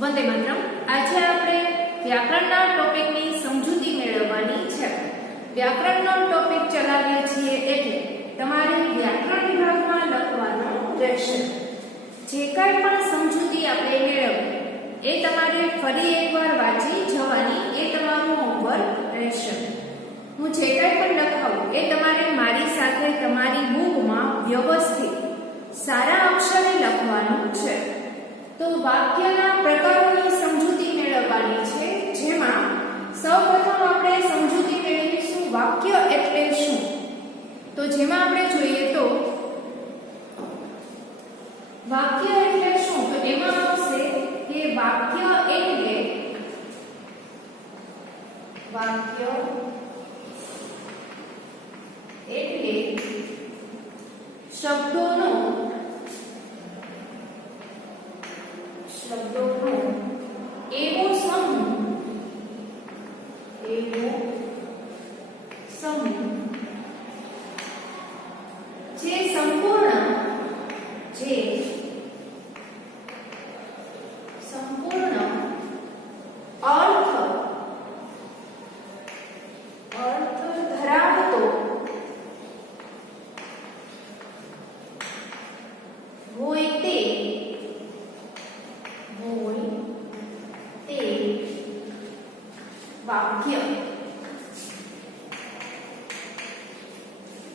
વંદે માતરમ। આજે આપણે વ્યાકરણના ટોપિકની સમજૂતી મેળવવાની છે। વ્યાકરણનો ટોપિક ચલાવીએ છીએ એટલે તમારે વ્યાકરણ વિભાગમાં લખવાનો રહેશે। જે કાંઈ પણ સમજૂતી આપણે મેળવી એ તમારે ફરી એકવાર વાંચી જવાની, એ તમારું હોમવર્ક રહેશે। હું જે કાંઈ પણ લખાવું એ તમારે મારી સાથે તમારી બુકમાં વ્યવસ્થિત સારા અક્ષરે લખવાનું છે। તો વાક્યના પ્રકારોની સમજૂતી મેળવવાની છે, જેમાં સૌપ્રથમ આપણે સમજૂતી મેળવીશું વાક્ય એટલે શું। તો જેમાં આપણે જોઈએ તો વાક્ય એટલે શું, તો એમાં આવશે કે વાક્ય એટલે શબ્દોનો એવો સમૂહ જે સંપૂર્ણ અર્થ ધરાવતો હોય તે વાક્ય।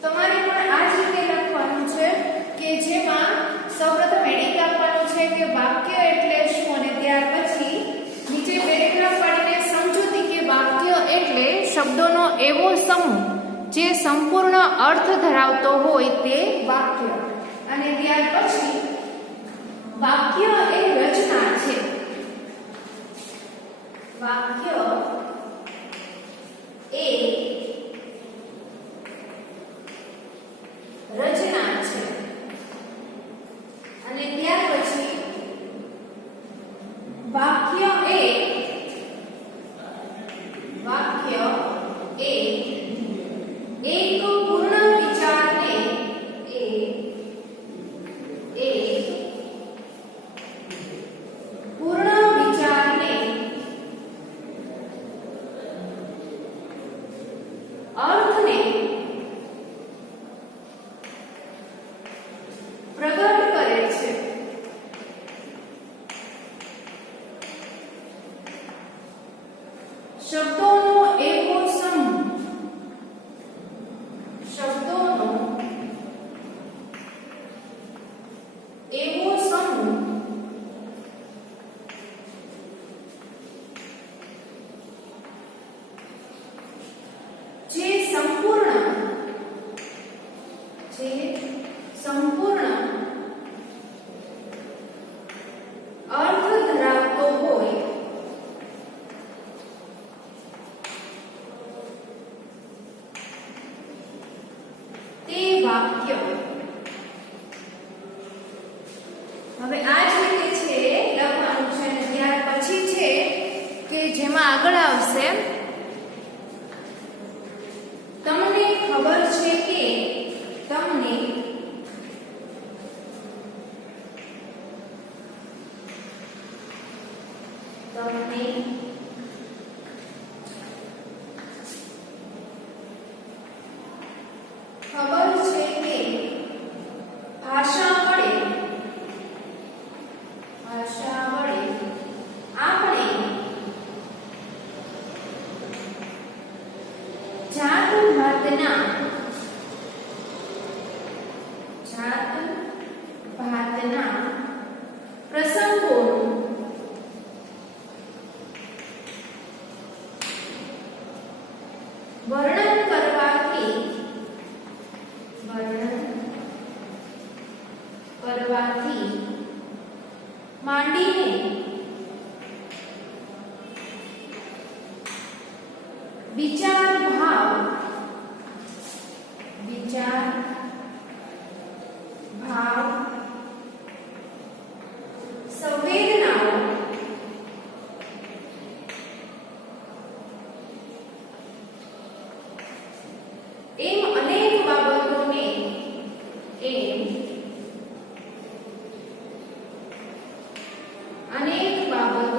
તમારે પણ આ જ રીતે લખવાનું છે કે જેમાં સૌપ્રથમ હેડિંગ આપવાનું છે કે વાક્ય એટલે શું, અને ત્યાર પછી નીચે પેરેગ્રાફ પાડીને સમજૂતી કે વાક્ય એટલે શબ્દોનો એવો સમૂહ જે સંપૂર્ણ અર્થ ધરાવતો હોય તે વાક્ય, અને ત્યાર પછી વાક્ય એ રચના છે। વાક્ય એ રચના છે, અને ત્યાર પછી વાક્ય એ એક પૂર્ણ વિચારને અર્થને પ્રગટ કરે છે। શબ્દોનો એવો સમૂહ જે સંપૂર્ણ અર્થ ધરાવતો હોય તે વાક્ય। હવે આ જ રીતે છે લખવાનું છે, અને ત્યાર પછી છે કે જેમાં આગળ આવશે તમને ખબર છે કે તમને ખબર છે કે ભાષા વડે આપણે જાત ભાતના પ્રસંગોનું વર્ણન કરવાથી માંડીને વિચાર ભાવ સંવેદનાઓ એમ અનેક બાબતોને અનેક બાબતો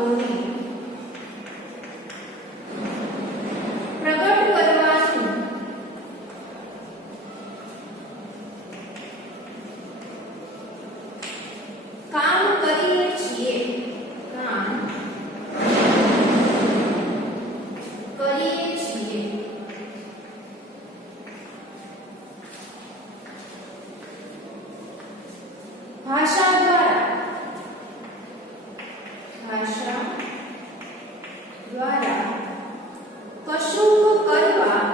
કરવા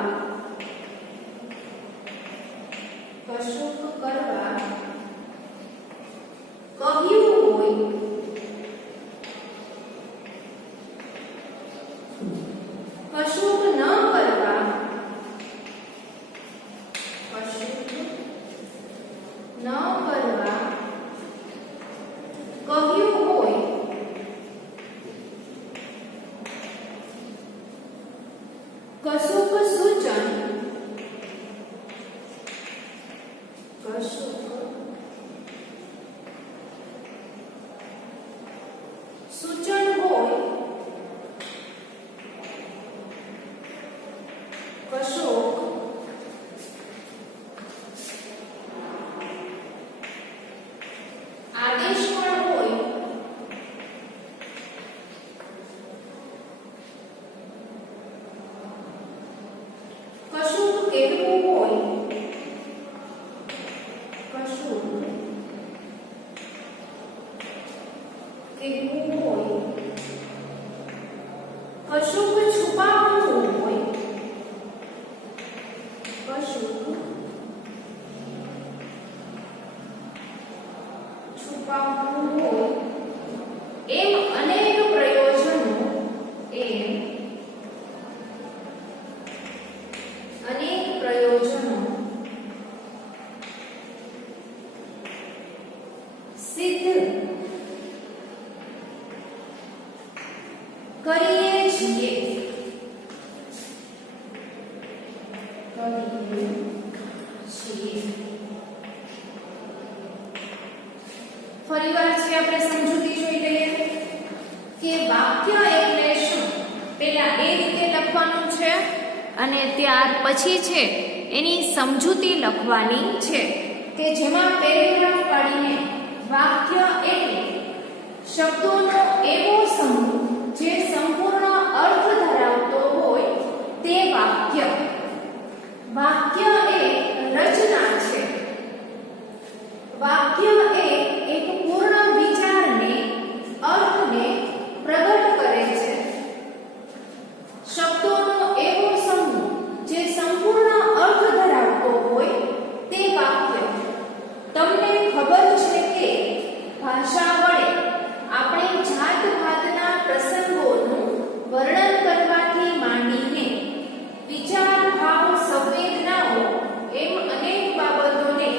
કશુંક કરવા કહ્યું હોય કશુંક ન કરવા કશુંક ન કરવા કહ્યું હોય કશુંક સૂચન કશુંક સૂચન હોય કશુંક આદેશ પણ હોય કશુંક કહેવું હોય કશુંક કહેવું હોય કશુંક છુપાવવું હોય કશુંક છુપાવવું હોય એમ અનેક પ્રયોજનો એમ અનેક પ્રયોજનો સિદ્ધ કરીએ છીએ ફરીવાર છે આપણે સમજૂતી જોઈ લઈએ કે વાક્ય એટલે શું. પહેલા એ રીતે લખવાનું છે અને ત્યાર પછી છે એની સમજૂતી લખવાની છે કે જેમાં પેરેગ્રાફ પાડીને વાક્ય એટલે શબ્દોનો એવો સમૂહ જે સંપૂર્ણ અર્થ ધરાવતો હોય તે વાક્ય. વાક્ય એ રચના છે. વાક્ય એ એક પૂર્ણ વિચારને અર્થને પ્રગટ કરે છે. શબ્દોનો એવો સમૂહ જે સંપૂર્ણ અર્થ ધરાવતો હોય તે વાક્ય. તમને ખબર છે કે ભાષા વડે આપણે જાત ભાતના પ્રસંગોનું વર્ણન કરવાથી માંડીને વિચાર ભાવ સંવેદનાઓ એમ અનેક બાબતોને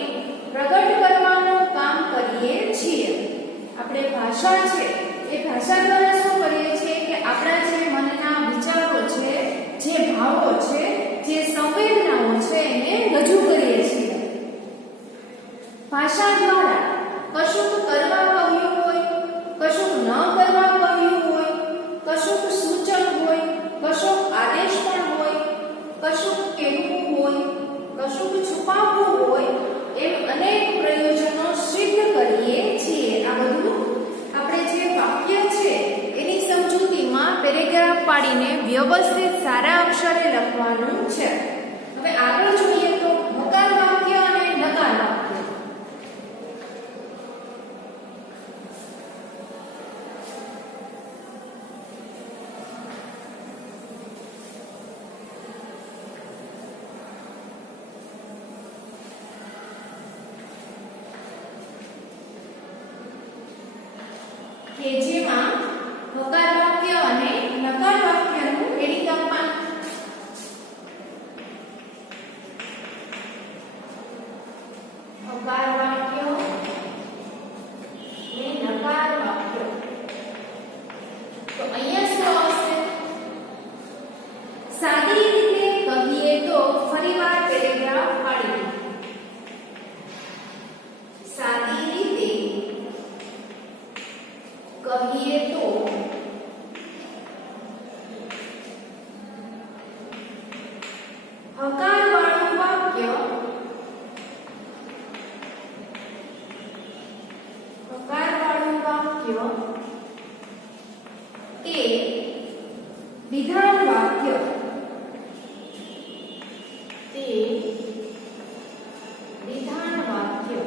પ્રગટ કરવાનું કામ કરીએ છીએ. આપણે ભાષા છે એ ભાષા દ્વારા શું કરીએ છીએ કે આપણા જે મનના વિચારો છે, જે ભાવો છે, જે સંવેદનાઓ છે એને રજૂ કરીએ છીએ. ભાષા દ્વારા કશુંક કરવા કહ્યું હોય, કશુંક ન કરવા કહ્યું હોય, કશુંક સૂચન હોય, કશુંક આદેશ પણ હોય, કશુંક કહેવું હોય, કશુંક છુપાવવું હોય એમ અનેક પ્રયોજનો સિદ્ધ કરીએ છીએ. આ બધું આપણે જે વાક્ય છે એની સમજૂતીમાં પેરેગ્રાફ પાડીને વ્યવસ્થિત સારા અક્ષરે લખવાનું છે. હવે આગળ જોઈએ તો હકાર વાક્ય અને નકાર વાક્ય. કે જેમાં હકાર વાક્ય અને નકાર વાક્યનું એડિંગ આપવાનું. હકાર વાક્ય અને નકાર વાક્ય. તો અહીંયા શું આવશે? સાદી રીતે કહીએ તો ફરીવાર પેરેગ્રાફ પાડીએ. સાદી રીતે કહીએ તો હકારવાળું વાક્ય એ વિધાન વાક્ય. તે વિધાન વાક્ય.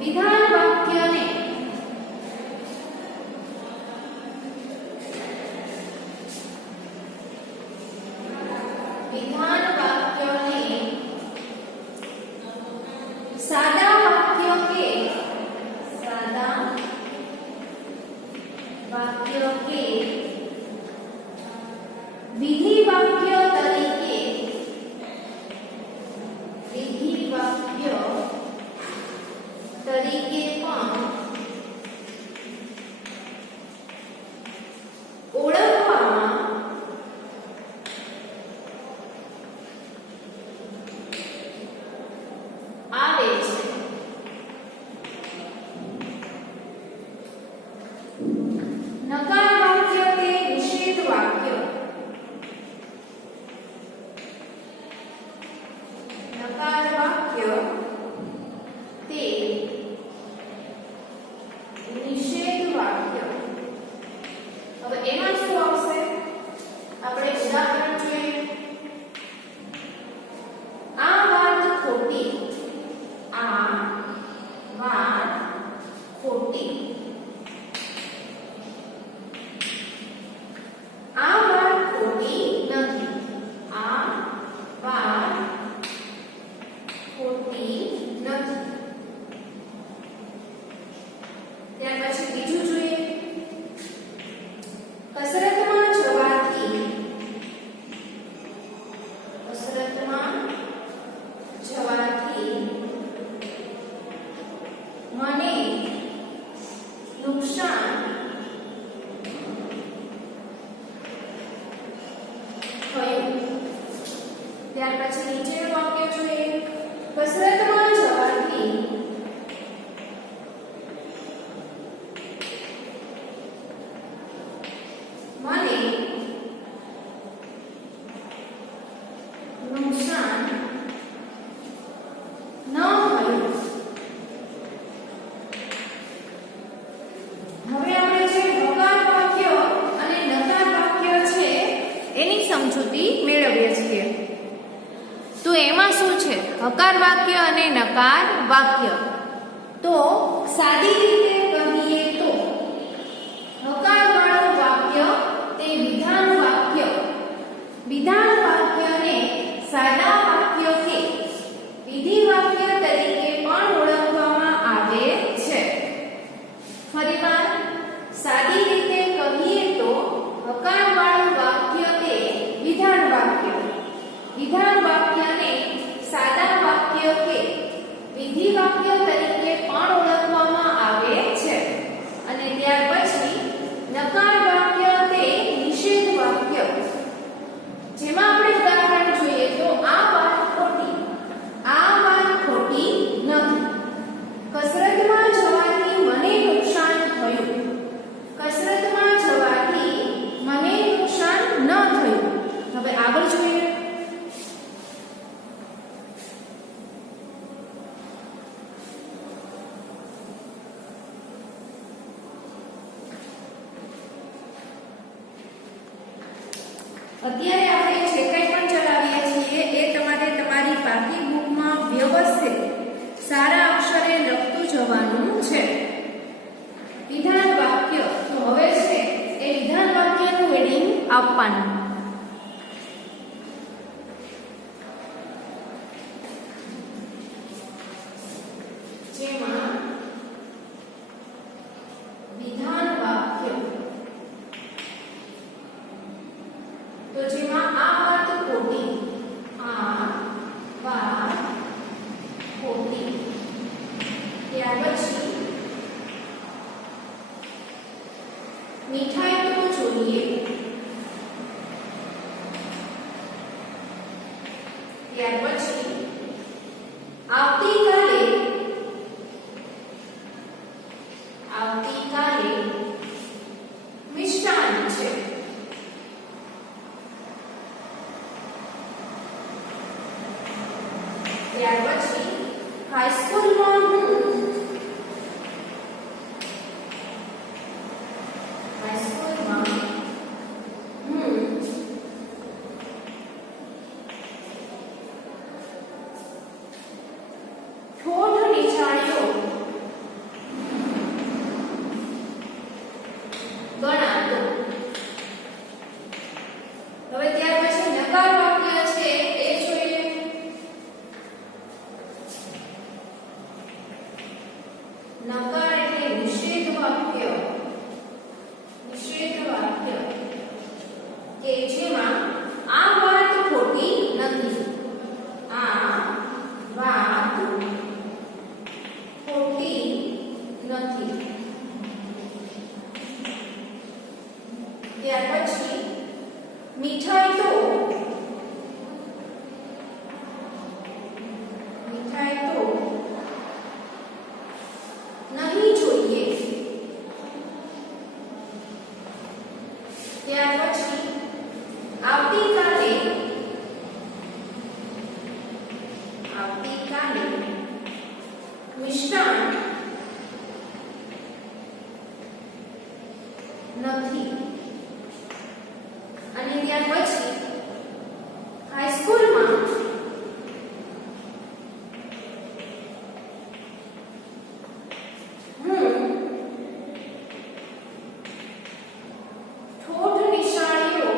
વિધાન વાક્યને કસરતમાં જવાથી કસરતમાં જવાથી મને નુકસાન થયું. ત્યાર પછી નીચેનું વાક્ય જોઈએ. કસરતમાં જવાથી મને નુકસાન ન થયું. હવે આપણે જે હકાર વાક્ય અને નકાર વાક્ય છે એની સમજૂતી મેળવીએ છીએ. તો એમાં શું છે હકાર વાક્ય અને નકાર વાક્ય? તો સાદી રીતે કહીએ તો હકાર વાળું વાક્ય તે વિધાન વાક્ય, વિધાન વાક્યને સાદા વાક્ય કે વિધિ વાક્ય તરીકે પણ ઓળખવામાં આવે છે. ફરીવાર સાદી રીતે કહીએ તો હકાર વાળું વાક્ય તે વિધાન વાક્ય, વિધાન વાક્યને સાદા વાક્ય કે વિધિ વાક્ય તરીકે પણ ઓળખવામાં આવે છે. અને ત્યાર પછી નકાર વાક્ય તે નિષેધ વાક્ય, જેમાં આપણે ઉદાહરણ જોઈએ તો આ વાત ખોટી, આ વાત ખોટી નથી. કસરતમાં જવાથી મને નુકસાન થયું, કસરતમાં જવાથી મને નુકસાન ન થયું. હવે આગળ જોઈએ. અત્યારે આપણે જે કંઈ પણ ચલાવીએ છીએ એ તમારે તમારી પાકી બુકમાં વ્યવસ્થિત સારા અક્ષરે લખતું જવાનું છે. વિધાન વાક્ય, તો હવે છે એ વિધાન વાક્યનું હેડિંગ આપવાનું. જેમાં વિધાન વાક્ય, તો જેમાં આ વાત ખોટી, આ વાત ખોટી. ત્યાર પછી મીઠાઈ તો જોઈએ, ત્યાર પછી આવતીકાલે, આવતીકાલે મિષ્ટાન છે. ત્યાર પછી હાઈસ્કૂલમાં હું ઠોઠ નિશાળીઓ ગણાતો. હવે ત્યાર પછી નકાર વાક્ય છે એ જોઈએ. નકાર એટલે નિષેધ વાક્ય, નિષેધ વાક્ય કે જેમાં આ વાત ખોટી નથી, આ વાત ખોટી નથી. ત્યાર પછી મીઠાઈ તો, મીઠાઈ તો નહીં જોઈએ. ત્યાર પછી આવતીકાલે, આવતીકાલે મિષ્ટાન નથી. અને ત્યાર પછી હાઈસ્કૂલમાં હું ઠોઠ નિશાળીઓ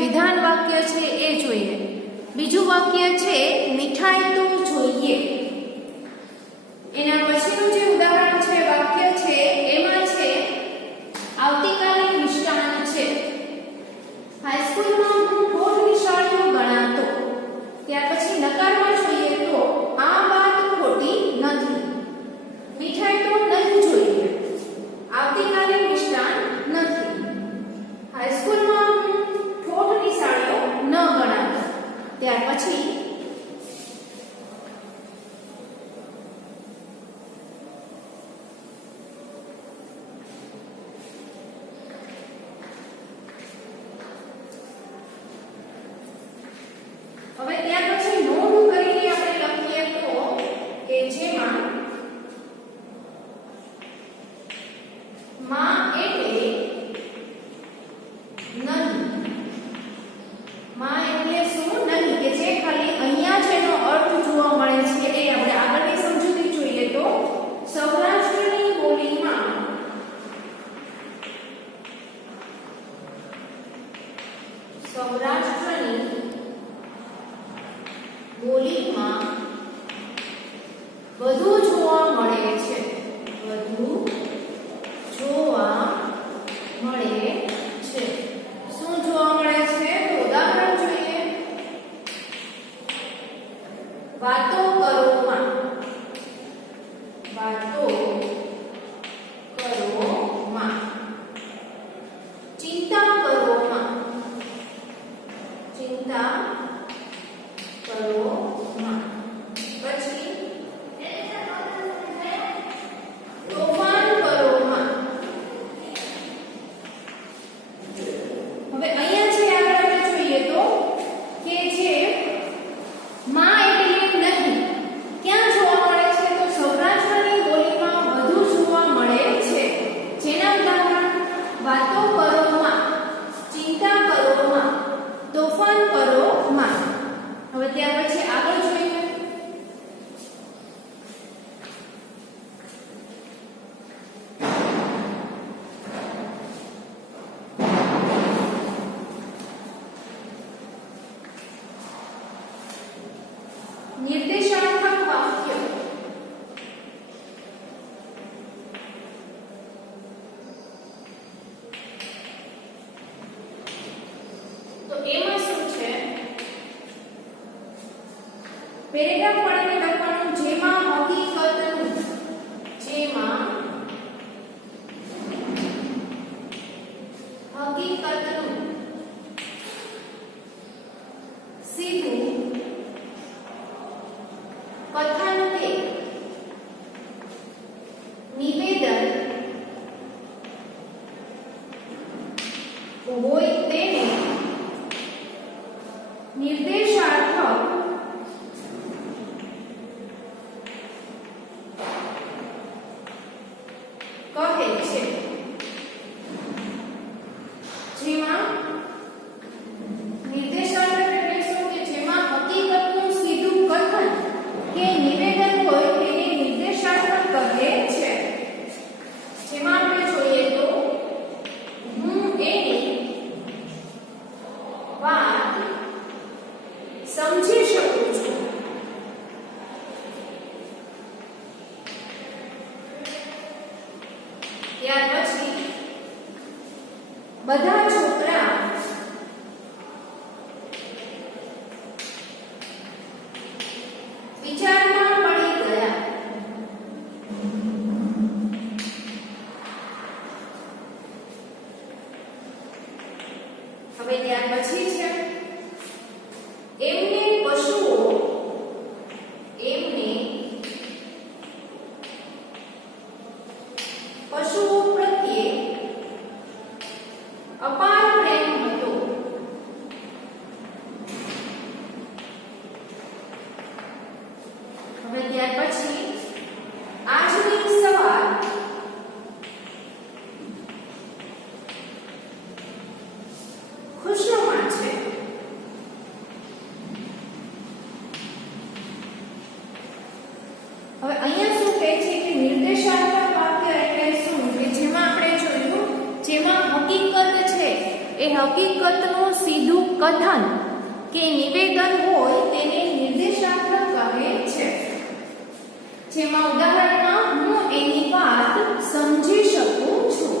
વિધાન વાક્ય છે એ જોઈએ. બીજું વાક્ય છે મીઠાઈ તો જોઈએ. એના પછીનું જે ઉદાહરણ છે વાક્ય છે એમાં છે આવતીકાલે મિષ્ટાન છે. હાઈસ્કૂલમાં હું ઠોઠ નિશાળીઓ ગણાતો. ત્યાર પછી નકારમાં જોઈએ તો આ વાત ખોટી નથી. મીઠાઈ તો નહીં જોઈએ. આવતીકાલે મિષ્ટાન નથી. હાઈસ્કૂલમાં હું ઠોઠ નિશાળીઓ ન ગણાતો. ત્યાર પછી હવે ત્યાર પછી નોંધ કરીને આપણે લખીએ તો કે જેમાં માં એટલે નહીં. માં એટલે શું? નહીં. કે જે ખાલી અહીંયા જેનો અર્થ જોવા મળે છે એ આપણે આગળની સમજૂતી જોઈએ તો સૌરાષ્ટ્રની બોલીમાં વધુ જોવા મળે છે. વધુ જોવા મળે છે. શું જોવા મળે છે? તો ઉદાહરણ જોઈએ. વાતો કરોમાં. વાતો કરોમાં. ચિંતા કરોમાં. ચિંતા કરોમાં. પછી તોફાન કરોમાં. હવે અહીંયા છે આગળ આપણે જોઈએ તો કે જે માં એટલે નહીં ક્યાં જોવા મળે છે? તો સૌરાષ્ટ્રની બોલીમાં વધુ જોવા મળે છે. જેના ઉદાહરણ વાતો કરોમાં, ચિંતા કરોમાં, તોફાન કરોમાં. હવે ત્યાર પછી આગળ જોઈએ. નિર્દેશાત્મક વાક્ય. તો એમાં શું છે? પેરેગ્રાફ પાડીને લખવાનું જેમાં હકીકતનું. જેમાં હકીકતનું સીધું કથન કે નિવેદન હોય તેને નિર્દેશાર્થક કહે છે. જેમાં નિર્દેશાર્થક એટલે શું? કે જેમાં હકીકતનું સીધું કથન કે નિવેદન હોય તેને નિર્દેશાત્મક કહે છે. જેમાં આપણે જોઈએ તો હું એની વાત સમજી શકું છું. ત્યાર પછી બધા છોકરા વિચારમાં પડી ગયા. હવે ત્યાર પછી છે એમને પશુઓ પ્રત્યે અપાર પ્રેમ હતો. હવે ત્યાર પછી આજની સવાર ખુશનુમા છે. હવે અહીંયા શું કહે છે કે નિર્દેશાત્મક વાક્ય એટલે શું? કે જેમાં આપણે જોયું જેમાં હકીકત છે એ હકીકતનું સીધું કથન કે નિવેદન હોય તેને નિર્દેશાત્મક કહે છે. જેમાં ઉદાહરણમાં હું એની વાત સમજી શકું છું.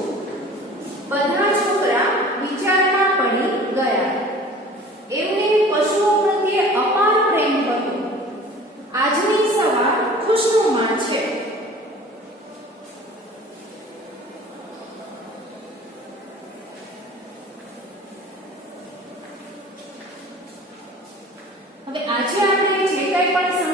બધા છોકરા વિચારમાં પડી ગયા. એમને પશુઓ પ્રત્યે અપાર પ્રેમ હતો. આજની સવાર ખુશનુમા છે. હવે આજે આપણે જે કંઈ પણ